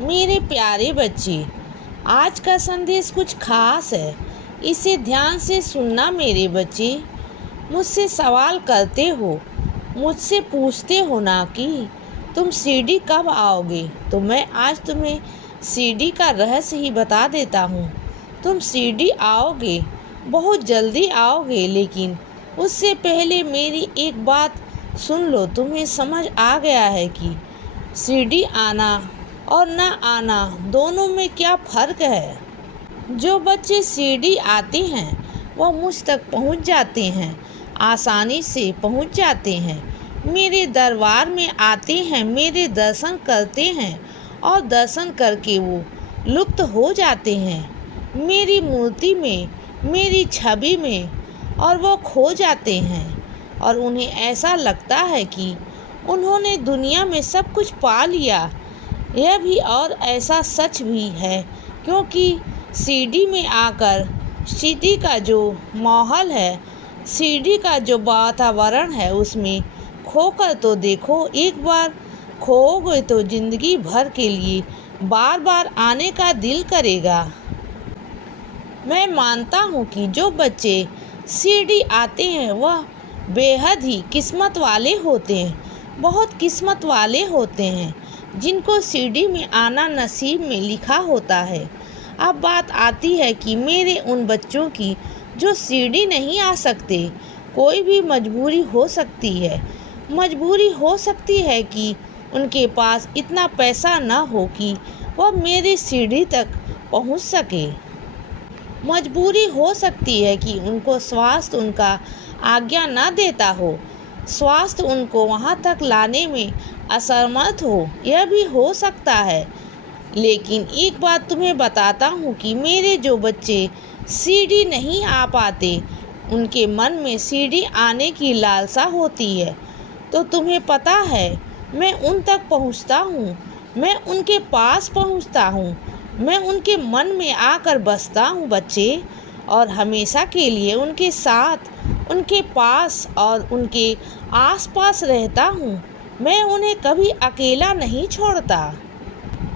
मेरे प्यारे बच्चे, आज का संदेश कुछ खास है। इसे ध्यान से सुनना मेरे बच्चे। मुझसे सवाल करते हो, मुझसे पूछते हो ना कि तुम सीढ़ी कब आओगे, तो मैं आज तुम्हें सीढ़ी का रहस्य ही बता देता हूँ। तुम सीढ़ी आओगे, बहुत जल्दी आओगे, लेकिन उससे पहले मेरी एक बात सुन लो। तुम्हें समझ आ गया है कि सीढ़ी आना और न आना दोनों में क्या फ़र्क है। जो बच्चे सीढ़ी आते हैं वह मुझ तक पहुंच जाते हैं, आसानी से पहुंच जाते हैं। मेरे दरबार में आते हैं, मेरे दर्शन करते हैं और दर्शन करके वो लुप्त हो जाते हैं मेरी मूर्ति में, मेरी छवि में, और वो खो जाते हैं। और उन्हें ऐसा लगता है कि उन्होंने दुनिया में सब कुछ पा लिया। यह भी और ऐसा सच भी है, क्योंकि सीढ़ी में आकर सीढ़ी का जो माहौल है, सीढ़ी का जो वातावरण है, उसमें खोकर तो देखो। एक बार खोओगे तो ज़िंदगी भर के लिए बार बार आने का दिल करेगा। मैं मानता हूँ कि जो बच्चे सीढ़ी आते हैं वह बेहद ही किस्मत वाले होते हैं, बहुत किस्मत वाले होते हैं, जिनको सीढ़ी में आना नसीब में लिखा होता है। अब बात आती है कि मेरे उन बच्चों की जो सीढ़ी नहीं आ सकते। कोई भी मजबूरी हो सकती है। मजबूरी हो सकती है कि उनके पास इतना पैसा न हो कि वह मेरी सीढ़ी तक पहुंच सके। मजबूरी हो सकती है कि उनको स्वास्थ्य उनका आज्ञा न देता हो, स्वास्थ्य उनको वहां तक लाने में असमर्थ हो। यह भी हो सकता है। लेकिन एक बात तुम्हें बताता हूँ कि मेरे जो बच्चे सीढ़ी नहीं आ पाते, उनके मन में सीढ़ी आने की लालसा होती है। तो तुम्हें पता है, मैं उन तक पहुँचता हूँ, मैं उनके पास पहुँचता हूँ, मैं उनके मन में आकर बसता हूँ बच्चे, और हमेशा के लिए उनके साथ, उनके पास और उनके आसपास रहता हूँ। मैं उन्हें कभी अकेला नहीं छोड़ता।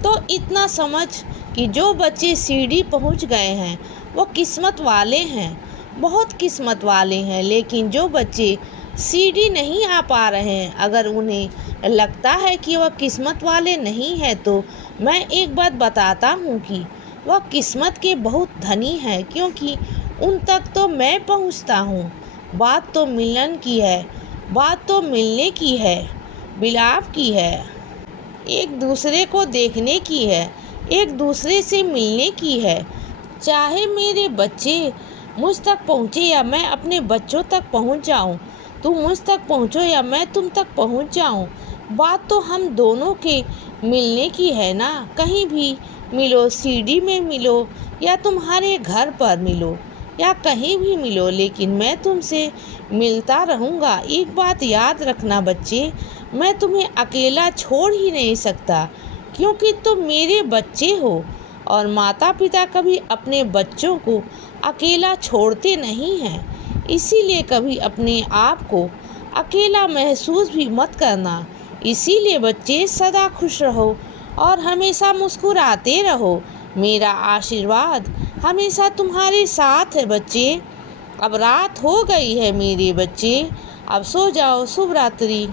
तो इतना समझ कि जो बच्चे सीढ़ी पहुँच गए हैं वो किस्मत वाले हैं, बहुत किस्मत वाले हैं। लेकिन जो बच्चे सीढ़ी नहीं आ पा रहे हैं, अगर उन्हें लगता है कि वह किस्मत वाले नहीं है, तो मैं एक बात बताता हूँ कि वह किस्मत के बहुत धनी है, क्योंकि उन तक तो मैं पहुँचता हूँ। बात तो मिलन की है, बात तो मिलने की है, मिलाप की है, एक दूसरे को देखने की है, एक दूसरे से मिलने की है। चाहे मेरे बच्चे मुझ तक पहुँचे या मैं अपने बच्चों तक पहुँच जाऊँ, तुम मुझ तक पहुँचो या मैं तुम तक पहुँच जाऊँ, बात तो हम दोनों के मिलने की है ना। कहीं भी मिलो, सीढ़ी में मिलो या तुम्हारे घर पर मिलो या कहीं भी मिलो, लेकिन मैं तुमसे मिलता रहूँगा। एक बात याद रखना बच्चे, मैं तुम्हें अकेला छोड़ ही नहीं सकता, क्योंकि तुम मेरे बच्चे हो और माता पिता कभी अपने बच्चों को अकेला छोड़ते नहीं हैं। इसीलिए कभी अपने आप को अकेला महसूस भी मत करना। इसीलिए बच्चे सदा खुश रहो और हमेशा मुस्कुराते रहो। मेरा आशीर्वाद हमेशा तुम्हारे साथ है बच्चे। अब रात हो गई है मेरे बच्चे, अब सो जाओ। शुभ रात्रि।